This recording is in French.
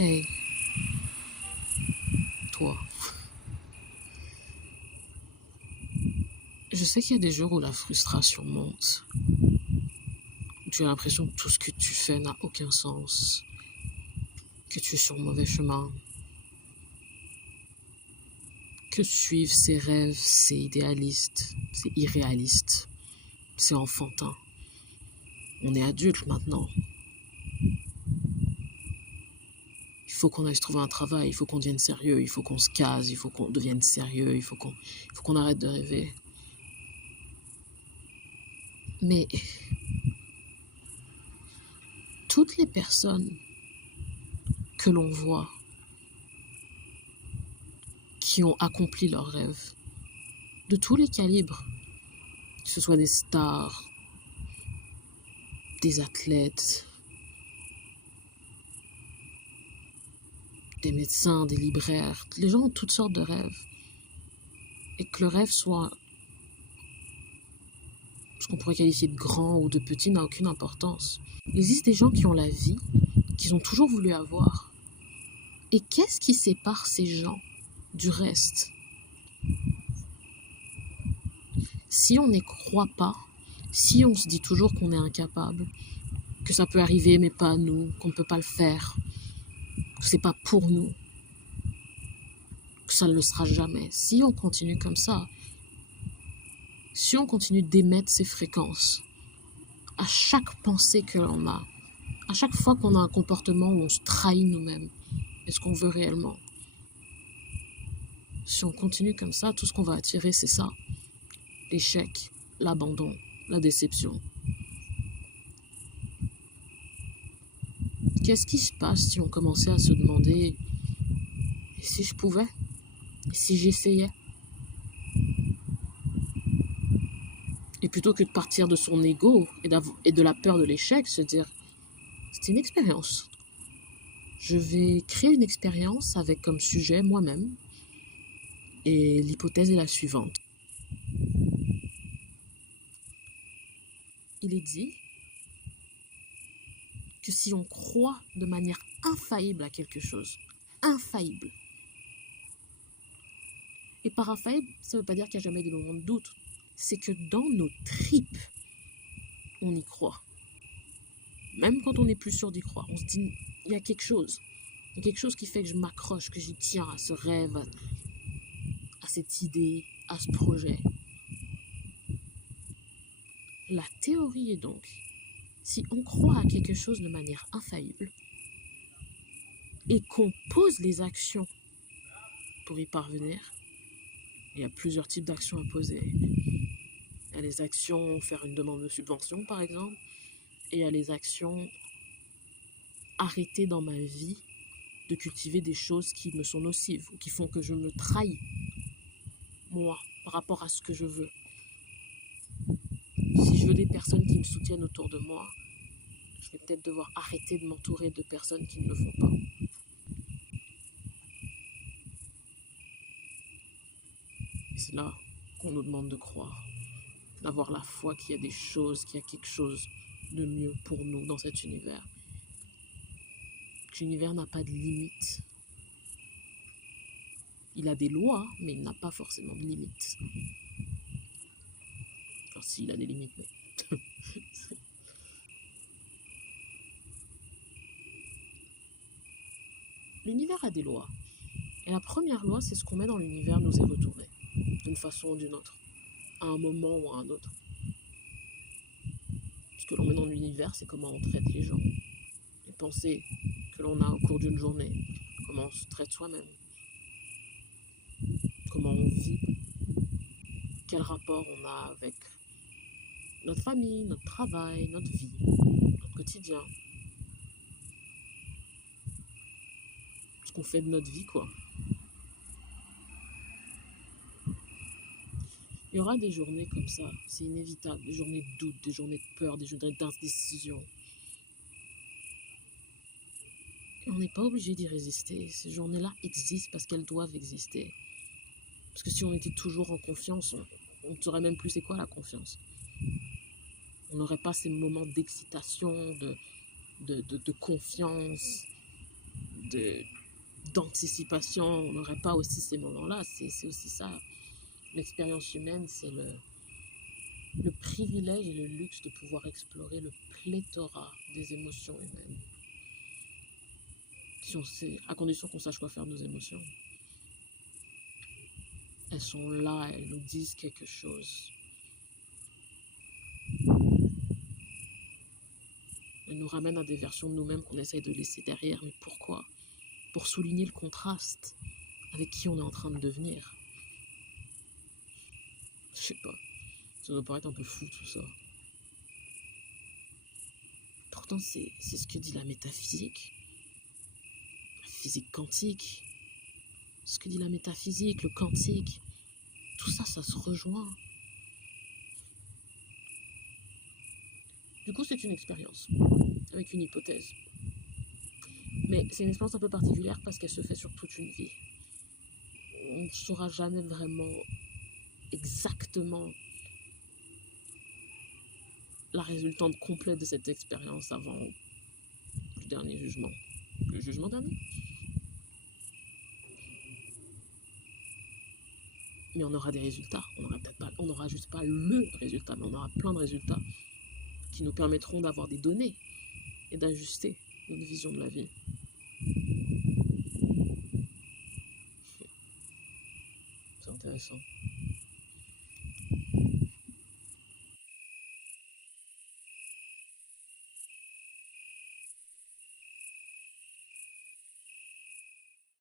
Hey, toi. Je sais qu'il y a des jours où la frustration monte, où tu as l'impression que tout ce que tu fais n'a aucun sens, que tu es sur le mauvais chemin, que suivre ses rêves, c'est idéaliste, c'est irréaliste, c'est enfantin. On est adulte maintenant. Il faut qu'on aille se trouver un travail, il faut qu'on devienne sérieux, il faut qu'on se case, il faut qu'on devienne sérieux, il faut qu'on arrête de rêver. Mais toutes les personnes que l'on voit qui ont accompli leurs rêves, de tous les calibres, que ce soit des stars, des athlètes, des médecins, des libraires, les gens ont toutes sortes de rêves. Et que le rêve soit ce qu'on pourrait qualifier de grand ou de petit n'a aucune importance. Il existe des gens qui ont la vie qu'ils ont toujours voulu avoir. Et qu'est-ce qui sépare ces gens du reste? Si on n'y croit pas, si on se dit toujours qu'on est incapable, que ça peut arriver mais pas à nous, qu'on ne peut pas le faire, que c'est pas pour nous, que ça ne le sera jamais. Si on continue comme ça, si on continue d'émettre ces fréquences, à chaque pensée que l'on a, à chaque fois qu'on a un comportement où on se trahit nous-mêmes, est-ce qu'on veut réellement? Si on continue comme ça, tout ce qu'on va attirer, c'est ça. L'échec, l'abandon, la déception. Qu'est-ce qui se passe si on commençait à se demander « et si je pouvais? Et si j'essayais ?» Et plutôt que de partir de son ego et de la peur de l'échec, se dire « c'est une expérience. Je vais créer une expérience avec comme sujet moi-même. Et l'hypothèse est la suivante. Il est dit que si on croit de manière infaillible à quelque chose, infaillible, et par infaillible, ça ne veut pas dire qu'il n'y a jamais des moments de doute, c'est que dans nos tripes, on y croit. Même quand on n'est plus sûr d'y croire, on se dit, il y a quelque chose. Il y a quelque chose qui fait que je m'accroche, que j'y tiens à ce rêve, à cette idée, à ce projet. La théorie est donc, si on croit à quelque chose de manière infaillible et qu'on pose les actions pour y parvenir, il y a plusieurs types d'actions à poser. Il y a les actions, faire une demande de subvention par exemple, et il y a les actions, arrêter dans ma vie de cultiver des choses qui me sont nocives ou qui font que je me trahis, moi, par rapport à ce que je veux. Si je veux des personnes qui me soutiennent autour de moi, je vais peut-être devoir arrêter de m'entourer de personnes qui ne le font pas. C'est là qu'on nous demande de croire, d'avoir la foi qu'il y a des choses, qu'il y a quelque chose de mieux pour nous dans cet univers. Que l'univers n'a pas de limite. Il a des lois, mais il n'a pas forcément de limites. Enfin, si, il a des limites, mais... L'univers a des lois. Et la première loi, c'est ce qu'on met dans l'univers nous est retourné, d'une façon ou d'une autre, à un moment ou à un autre. Ce que l'on met dans l'univers, c'est comment on traite les gens, les pensées que l'on a au cours d'une journée, comment on se traite soi-même, comment on vit, quel rapport on a avec notre famille, notre travail, notre vie, notre quotidien, ce qu'on fait de notre vie, quoi. Il y aura des journées comme ça, c'est inévitable, des journées de doute, des journées de peur, des journées d'indécision. Et on n'est pas obligé d'y résister. Ces journées-là existent parce qu'elles doivent exister. Parce que si on était toujours en confiance, on ne saurait même plus c'est quoi la confiance. On n'aurait pas ces moments d'excitation, de confiance, de d'anticipation, on n'aurait pas aussi ces moments-là. C'est aussi ça. L'expérience humaine, c'est le privilège et le luxe de pouvoir explorer le pléthora des émotions humaines. Si on sait, à condition qu'on sache quoi faire de nos émotions. Elles sont là, elles nous disent quelque chose. Elles nous ramènent à des versions de nous-mêmes qu'on essaye de laisser derrière. Mais pourquoi? Pour souligner le contraste avec qui on est en train de devenir. Je sais pas. Ça doit paraître un peu fou tout ça. Pourtant, c'est ce que dit la métaphysique. La physique quantique. Ce que dit la métaphysique, le quantique. Tout ça, ça se rejoint. Du coup, c'est une expérience, avec une hypothèse. Mais c'est une expérience un peu particulière parce qu'elle se fait sur toute une vie. On ne saura jamais vraiment exactement la résultante complète de cette expérience avant le dernier jugement. Le jugement dernier. Mais on aura des résultats. On n'aura juste pas le résultat, mais on aura plein de résultats qui nous permettront d'avoir des données et d'ajuster notre vision de la vie. C'est intéressant.